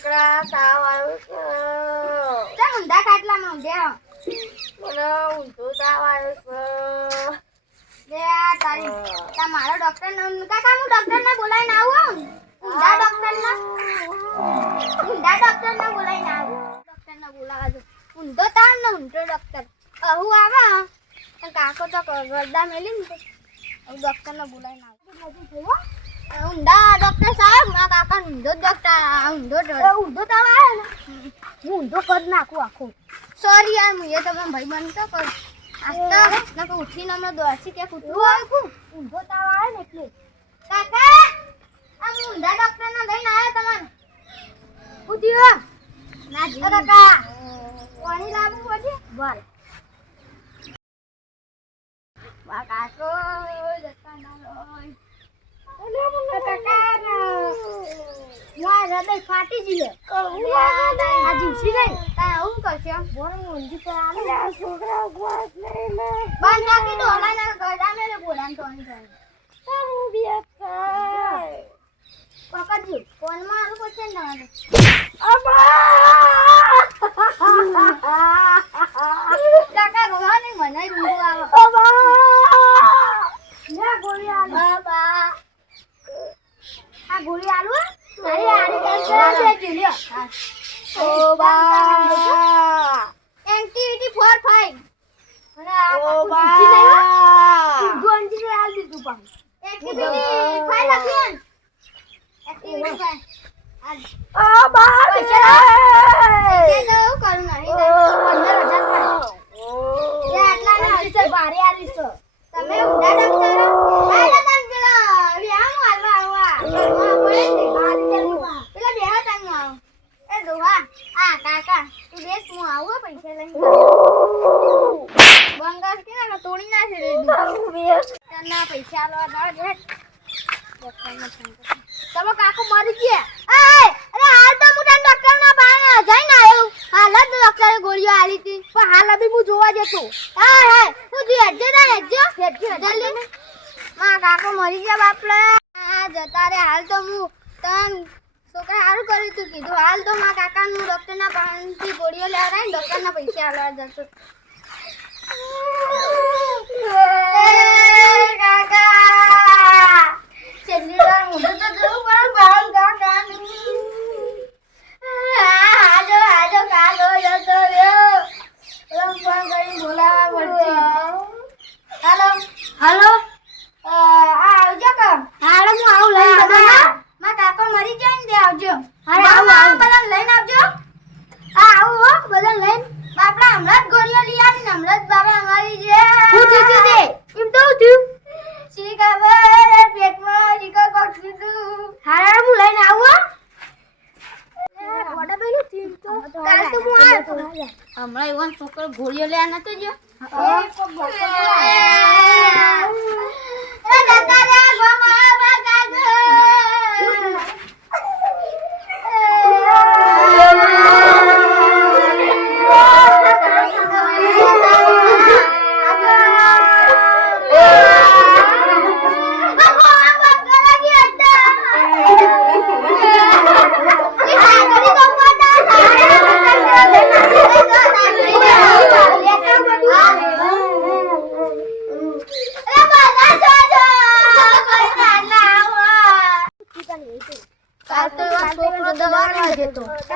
છોકરા તાવ આવ્યો છે. ચમ ઊંધા ખાટલામાં ઊંઘ્યા. મને ઊંધો તાવ આવ્યો લે આ તારી મારો ડોક્ટર ને કાકા હું ડોક્ટર ને બોલાઈને આવું. ઊંધા ડોક્ટર ને બોલાઈને આવું. ડોક્ટર ને બોલાવા દો. ઊંધો તાવ ને ઊંધો ડોક્ટર હું આવે પણ કાકો તો ગરદા મેલી ને ડોક્ટર ને બોલાઈને આવું. ઊંધા ડોક્ટર સાહેબ મારા કાકા ઊંધો ડોક્ટર ઊંધો તાવ આવે ને હું ઊંધો કરી નાખું આખું. સોરી યાર હું એ તમે ભાઈ બંધ તો કર આસ્તા નકો ઉઠીને હમણાં દોડથી ક્યાંક ઉઠવું આવ્યું ઊંધો તાવ આવે ને એટલે. કાકા આ હું ઊંધા ડોક્ટર ને લઈને આવ્યો તમને. ઉઠ્યો ના જી કાકા પાણી લાવવું પડશે બોલ. વા કાકો જતા ના લોય ઓલે મને કાકા યાર હૃદય ફાટી જઈએ. આ જીવસી ગઈ તા હું કરશે બોલ ઊંધી પર આલે છોકરા ગોસ નહીં લે બાર નાખી દો હલાના ગડા મેલે બોલાન તો નહીં થાય તારું બિયા થાય કાકાજી ફોન માં આલું પડશે ને તમારે. કાકા રોવા નહીં મને ઊંઘ આવે. લે ગોળી આલુ બાબા આ ગોળી આલુ અરે આરી કેન્સર છે લ્યો. ઓ બા એન્ટીટી 45 અને આ કુછી નહીં ગોંજી ને આલ દીધું પણ એન્ટીટી 5 લખ્યું એન્ટીટી 5 ઓ બા કે દો કરું નહીં 15000 એ આટલા ના હશે ભારે આલી છો તમે ઊંધા ડોક્ટર આલા તન પેલા વ્યામ આલવા આવા પડે છે પેલા બે તન આવ એ દોવા આ કાકા તું દેશ હું આવું પૈસા લઈને બંગાર કે ના તોડી ના છે રે તના પૈસા આલવા દો તમે કાકો મરી ગયા. અરે હાલ તો હું તને ડોક્ટર ના પાસે જઈને આવ્યો. હાલ જ ડોક્ટરે ગોળીઓ આલી હતી પણ હાલ અભી હું જોવા જતો. હા હું જી હેડજો જલ્દી માં કાકો મરી ગયા બાપલા. આ જતા રે હાલ તો હું તન છોકરા સારું કર્યું તું કીધું. હાલ તો માં કાકા નું ડોક્ટર ના પાસેથી ગોળીઓ લેવડાય ને ડોક્ટર ના પૈસા આલવા જતો. કાકા ચંદીલા મુદત તો જવું પણ બાલ કાકાનું આજો કાલો જતો રહ્યો. ફોન કરી બોલાવા પડશે. હાલો આવજો કા. હાલો હું આવું લઈને બધા માં કાકો મરી જાય ને તે આવજો. આવું બધા લઈને આવજો. આવું હો બધા લઈને બાપડા હમણાં જ ગોળીઓ લઈ આવી ને હમણાં જ બાપા અમારી જે હું થયું તે એમ તો થયું શી ખબર પેટમાં શીખર કોક કીધું. હારા હું લઈને આવું વડા બેનું થયું તો કાલ તો હું આવ્યો તો હમણાં એવો છોકરો ગોળીઓ લેવા નતો જો એ દાદા રે ગોમા કાકા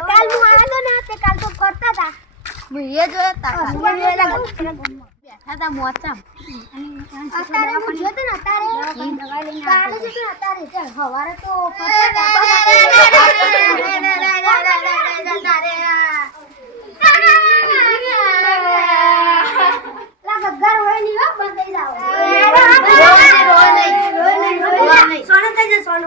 કાલ હું આલો ને તે કાલ તો કરતા હતા મુએ જોયા તા બેઠા તા મોચામ અત્યારે હું જોતો ને અત્યારે કાલે જોતો ને અત્યારે ચાલ હવારે તો કરતા લા ગગર હોય ની હો બંધ થઈ જાવ રોય સોનો થઈ જ સોનો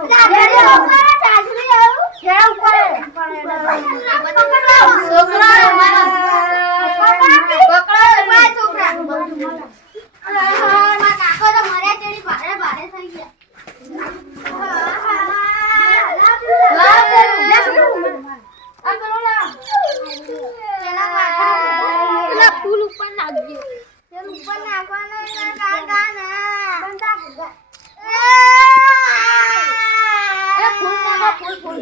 ફૂલ ઉપર નાખજો ઉપર નાખવાનો કાકા ના ફૂલ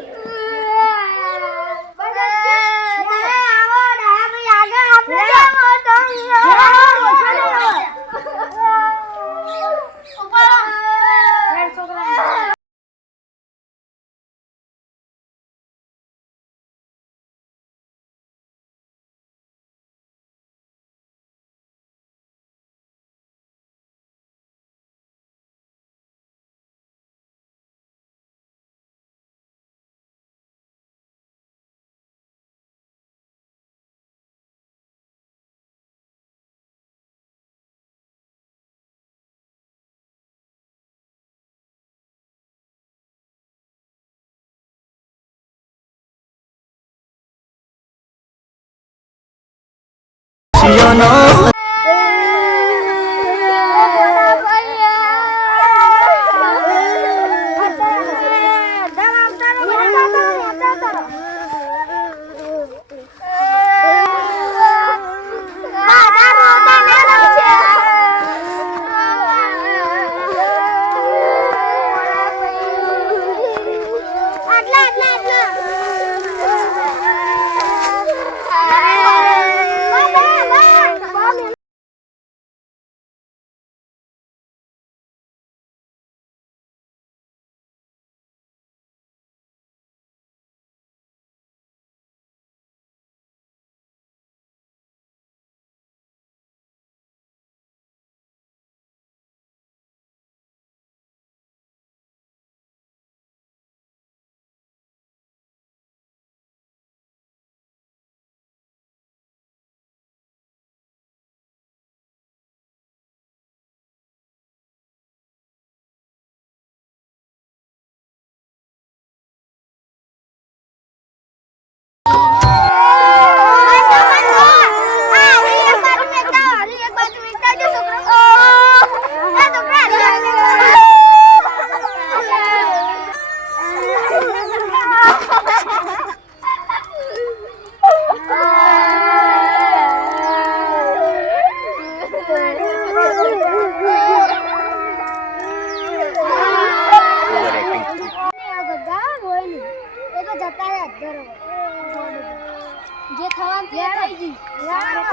થવાનું છે થઈ ગઈ હા.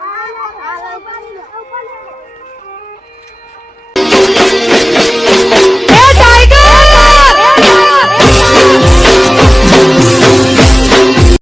હા